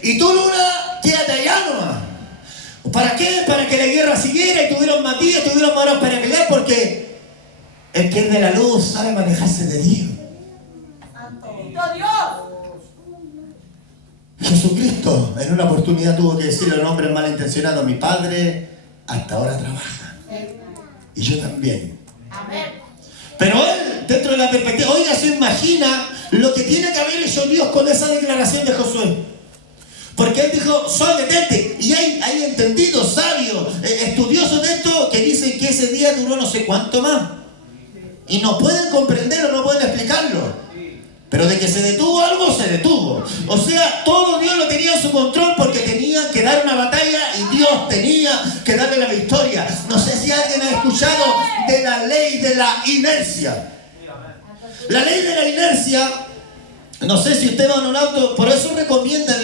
Y tú, luna, quédate allá nomás. ¿Para qué? Para que la guerra siguiera y tuvieron más días, tuvieron más horas para pelear, porque el que es de la luz sabe manejarse de día. ¡Santo Dios! Jesucristo en una oportunidad tuvo que decirle a un hombre malintencionado: mi padre hasta ahora trabaja. Y yo también. Amén. Pero él, dentro de la perspectiva, oiga, se imagina lo que tiene que haber hecho Dios con esa declaración de Josué. Porque él dijo: sol, detente. Y hay entendidos, sabios, estudiosos de esto, que dicen que ese día duró no sé cuánto más. Y no pueden comprenderlo, no pueden explicarlo. Pero de que se detuvo algo, se detuvo. O sea, todo Dios lo tenía en su control porque tenían que dar una batalla y Dios tenía que darle la victoria. No sé si alguien ha escuchado de la ley de la inercia. La ley de la inercia, no sé si usted va en un auto, por eso recomiendan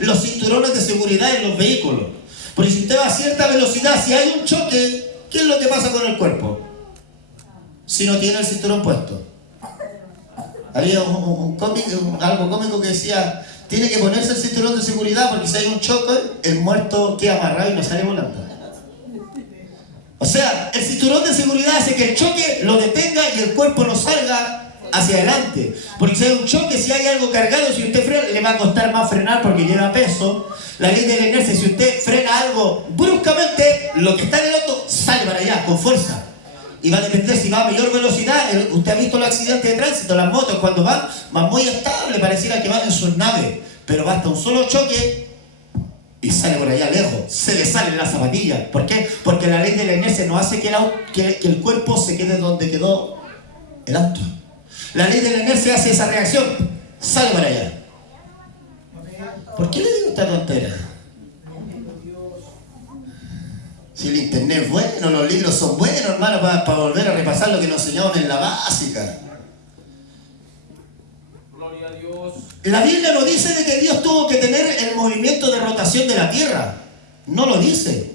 los cinturones de seguridad en los vehículos. Porque si usted va a cierta velocidad, si hay un choque, ¿qué es lo que pasa con el cuerpo? Si no tiene el cinturón puesto. Había algo cómico que decía: tiene que ponerse el cinturón de seguridad porque si hay un choque, el muerto queda amarrado y no sale volando. O sea, el cinturón de seguridad hace que el choque lo detenga y el cuerpo no salga hacia adelante. Porque si hay un choque, si hay algo cargado, si usted frena, le va a costar más frenar porque lleva peso. La ley de la inercia: si usted frena algo bruscamente, lo que está en el auto sale para allá con fuerza. Y va a depender si va a mayor velocidad. Usted ha visto los accidentes de tránsito, las motos cuando van muy estable, pareciera que van en sus naves, pero basta un solo choque y sale por allá lejos, se le sale la zapatilla. ¿Por qué? Porque la ley de la inercia no hace que el cuerpo se quede donde quedó el auto. La ley de la inercia hace esa reacción, sale para allá. ¿Por qué le digo esta tontera? Si el internet es bueno, los libros son buenos, hermano, para volver a repasar lo que nos enseñaron en la básica. Gloria a Dios. La Biblia no dice de que Dios tuvo que tener el movimiento de rotación de la tierra. No lo dice.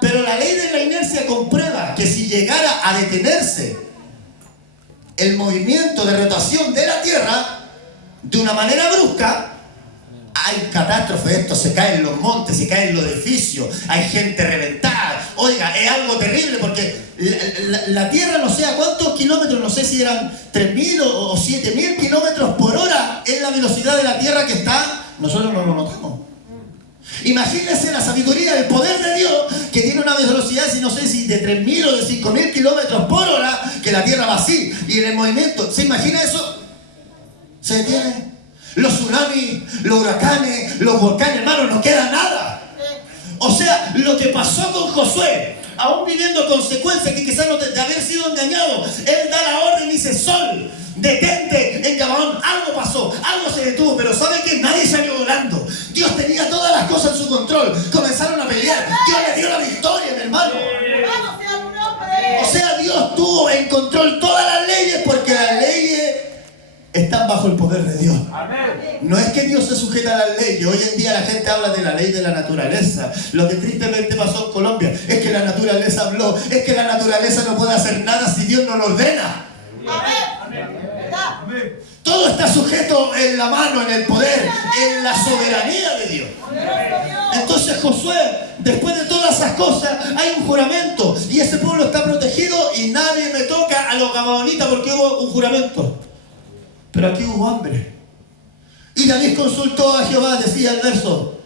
Pero la ley de la inercia comprueba que si llegara a detenerse el movimiento de rotación de la tierra de una manera brusca, hay catástrofe. Esto se caen los montes, se caen los edificios, hay gente reventada. Oiga, es algo terrible porque la tierra, no sé a cuántos kilómetros, no sé si eran 3.000 o 7.000 kilómetros por hora es la velocidad de la tierra que está. Nosotros no lo notamos. Imagínense la sabiduría del poder de Dios, que tiene una velocidad, si no sé si de 3.000 o de 5.000 kilómetros por hora, que la tierra va así, y en el movimiento, ¿se imagina eso? ¿Se detiene? Los tsunamis, los huracanes, los volcanes, hermano, no queda nada. O sea, lo que pasó con Josué, aún viviendo consecuencias que quizás no de haber sido engañado, él da la orden y dice: sol, detente en Gabaón. Algo pasó, algo se detuvo, pero ¿sabe qué? Nadie salió volando. Dios tenía todas las cosas en su control. Comenzaron a pelear, Dios le dio la victoria, mi hermano. O sea, Dios tuvo en control todas las leyes, porque las leyes están bajo el poder de Dios. Amén. No es que Dios se sujeta a las leyes. Hoy en día la gente habla de la ley de la naturaleza. Lo que tristemente pasó en Colombia es que la naturaleza habló. Es que la naturaleza no puede hacer nada si Dios no lo ordena. Amén. ¿Verdad? Todo está sujeto en la mano, en el poder, en la soberanía de Dios. Poderoso Dios. Entonces Josué, después de todas esas cosas, hay un juramento. Y ese pueblo está protegido y nadie me toca a los gabaonitas porque hubo un juramento. Pero aquí hubo hambre. Y David consultó a Jehová, decía el verso.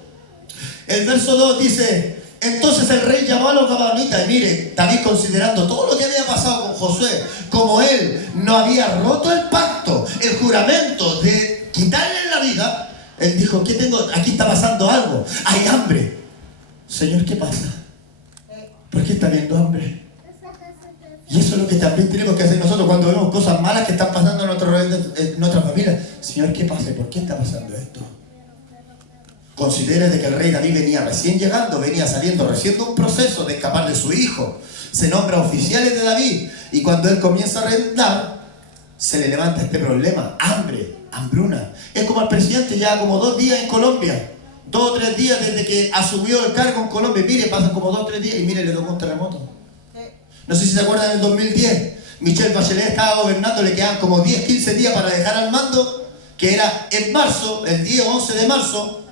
El verso 2 dice: entonces el rey llamó a los gabaonitas. Y mire, David, considerando todo lo que había pasado con Josué, como él no había roto el pacto, el juramento de quitarle la vida, él dijo: ¿qué tengo? Aquí está pasando algo. Hay hambre. Señor, ¿qué pasa? ¿Por qué está habiendo hambre? Y eso es lo que también tenemos que hacer nosotros cuando vemos cosas malas que están pasando en nuestra familia. Señor, ¿qué pasa? ¿Por qué está pasando esto? Considere de que el rey David venía recién llegando, venía saliendo recién de un proceso de escapar de su hijo. Se nombra oficiales de David y cuando él comienza a reinar, se le levanta este problema: hambre, hambruna. Es como al presidente, ya como 2 días en Colombia, 2 o 3 días desde que asumió el cargo en Colombia. Mire, pasan como 2 o 3 días y mire, le tocó un terremoto. No sé si se acuerdan del 2010, Michelle Bachelet estaba gobernando, le quedaban como 10, 15 días para dejar al mando, que era en marzo, el día 11 de marzo,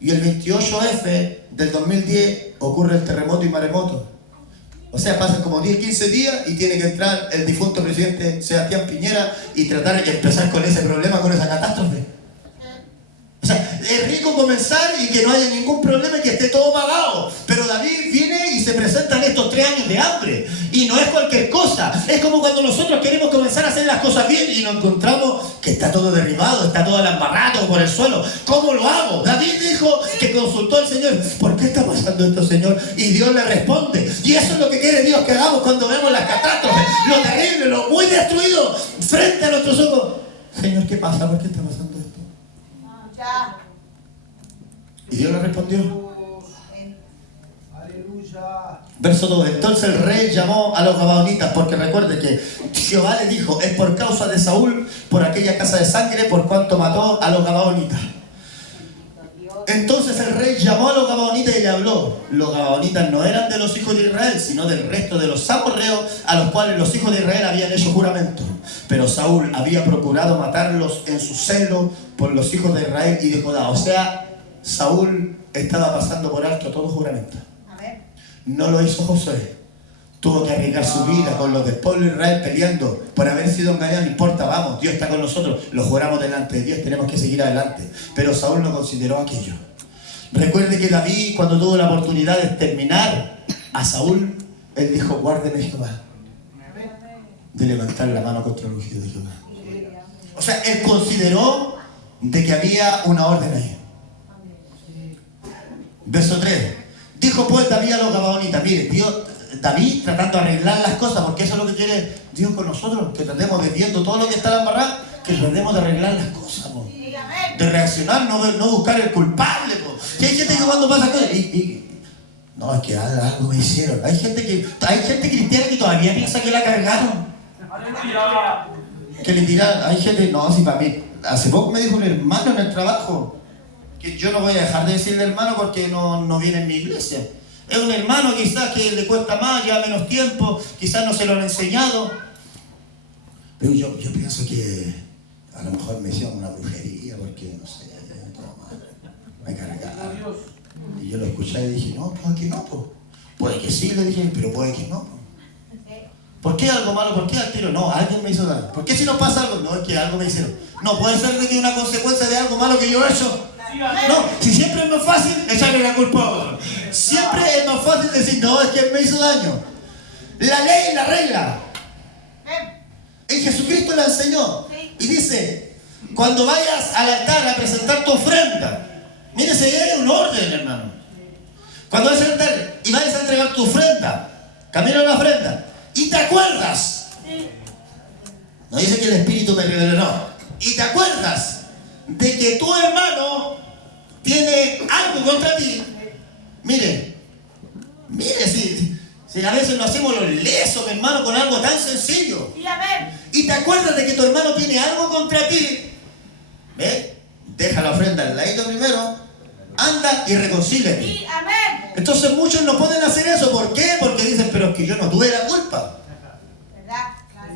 y el 28F del 2010 ocurre el terremoto y maremoto. O sea, pasan como 10, 15 días y tiene que entrar el difunto presidente Sebastián Piñera y tratar de empezar con ese problema, con esa catástrofe. O sea, es rico comenzar y que no haya ningún problema y que esté todo pagado. Pero David viene y se presentan estos 3 años de hambre. Y no es cualquier cosa. Es como cuando nosotros queremos comenzar a hacer las cosas bien y nos encontramos que está todo derribado, está todo alambarrado por el suelo. ¿Cómo lo hago? David dijo que consultó al Señor: ¿por qué está pasando esto, Señor? Y Dios le responde. Y eso es lo que quiere Dios que hagamos cuando vemos las catástrofes, lo terrible, lo muy destruido frente a nuestros ojos. Señor, ¿qué pasa? ¿Por qué está pasando esto? Ya. Y Dios le respondió. Aleluya. Verso 2. Entonces el rey llamó a los gabaonitas, porque recuerde que Jehová le dijo: es por causa de Saúl, por aquella casa de sangre, por cuanto mató a los gabaonitas. Entonces el rey llamó a los gabaonitas y le habló. Los gabaonitas no eran de los hijos de Israel, sino del resto de los amorreos, a los cuales los hijos de Israel habían hecho juramento. Pero Saúl había procurado matarlos en su celo por los hijos de Israel y de Judá. O sea, Saúl estaba pasando por alto todo juramento. No lo hizo Josué. Tuvo que arriesgar su vida con los del pueblo de Israel peleando por haber sido engañado. No importa, vamos, Dios está con nosotros. Lo juramos delante de Dios, tenemos que seguir adelante. Pero Saúl no consideró aquello. Recuerde que David, cuando tuvo la oportunidad de exterminar a Saúl, él dijo: guárdeme Jehová de levantar la mano contra el ungido de Jehová. O sea, él consideró de que había una orden ahí. Verso 3. Dijo pues David a los gabaonitas: mire, David tratando de arreglar las cosas, porque eso es lo que quiere Dios con nosotros, que tratemos de, viendo todo lo que está en la embarrada, que tratemos de arreglar las cosas, po. De reaccionar, no buscar el culpable, po. Si hay gente que cuando pasa cosas no, es que algo me hicieron. Hay gente cristiana que todavía piensa que la cargaron, Aleluya. que le tiraron. Hay gente, no, sí, para mí, hace poco me dijo un hermano en el trabajo, que yo no voy a dejar de decirle hermano porque no viene en mi iglesia. Es un hermano quizás que le cuesta más, lleva menos tiempo, quizás no se lo han enseñado. Pero yo pienso que a lo mejor me hicieron una brujería porque no sé, me cargaron. Y yo lo escuché y dije: no, puede que no, pues. Puede que sí, le dije, pero puede que no. ¿Por qué algo malo? ¿Por qué al tiro? No, alguien me hizo daño. ¿Por qué si nos pasa algo? No, es que algo me hicieron. No, puede ser de que una consecuencia de algo malo que yo he hecho. No, si siempre es más fácil echarle la culpa a otro. Siempre es más fácil decir: no, es que él me hizo daño. La ley, la regla, en Jesucristo la enseñó. Y dice: cuando vayas al altar a presentar tu ofrenda, mire, si hay un orden, hermano. Cuando vayas al altar y vayas a entregar tu ofrenda, camina a la ofrenda y te acuerdas. No dice que el Espíritu me reveló, no. Y te acuerdas de que tu hermano tiene algo contra ti. Mire, Si a veces lo hacemos los lesos, mi hermano, con algo tan sencillo. Y amén. Y te acuerdas de que tu hermano tiene algo contra ti. ¿Ves? Deja la ofrenda al ladito primero. Anda y reconcíliate. Y amén. Entonces muchos no pueden hacer eso. ¿Por qué? Porque dicen, pero es que yo no tuve la culpa. ¿Verdad? Claro.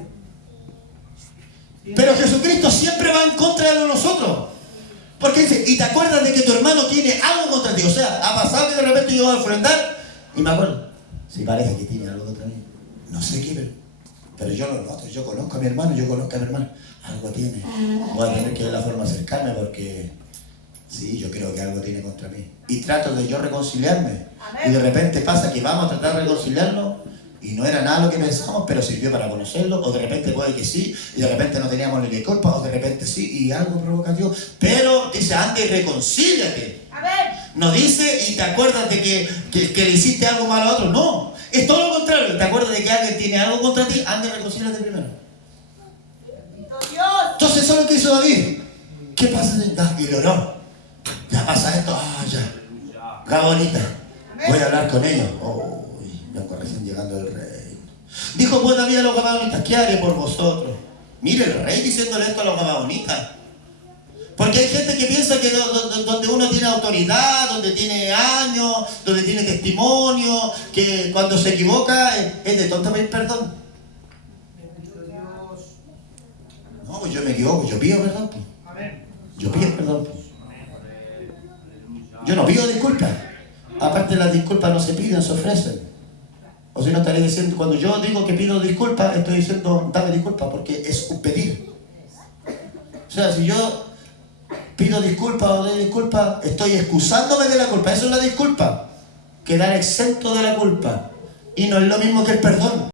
Pero Jesucristo siempre va en contra de nosotros. Porque dice, y te acuerdas de que tu hermano tiene algo contra ti. O sea, ha pasado que de repente yo voy a ofrendar y me acuerdo. Sí, parece que tiene algo contra mí. No sé qué, pero yo lo noto. Yo conozco a mi hermano, yo conozco a mi hermano. Algo tiene. Voy a tener que ver la forma de acercarme porque sí, yo creo que algo tiene contra mí. Y trato de yo reconciliarme. Y de repente pasa que vamos a tratar de reconciliarnos y no era nada lo que pensamos, pero sirvió para conocerlo. O de repente puede que sí, y de repente no teníamos ni culpa, o de repente sí, y algo provoca a Dios. Pero dice, anda y reconcíliate. Amén. No dice, y te acuerdas de que le hiciste algo malo a otro. No, es todo lo contrario. Te acuerdas de que alguien tiene algo contra ti, anda y reconcíliate primero. Bendito Dios. Entonces eso es lo que hizo David. ¿Qué pasa? Y le oró. Ya pasa esto. Ya. Gabonita. Voy a hablar con ellos. Vengo recién llegando el rey. Dijo pues David a los gabonitas, ¿qué haré por vosotros? Mire el rey diciéndole esto a los gabonitas. Porque hay gente que piensa que donde uno tiene autoridad, donde tiene años, donde tiene testimonio, que cuando se equivoca es de tonto pedir perdón. No, pues yo me equivoco, yo pido perdón. Yo pido perdón. Yo no pido disculpas. Aparte las disculpas no se piden, se ofrecen. O si no estaré diciendo, cuando yo digo que pido disculpas, estoy diciendo dame disculpas, porque es un pedir. O sea, si yo pido disculpas o doy disculpas, estoy excusándome de la culpa. Eso es la disculpa. Quedar exento de la culpa. Y no es lo mismo que el perdón.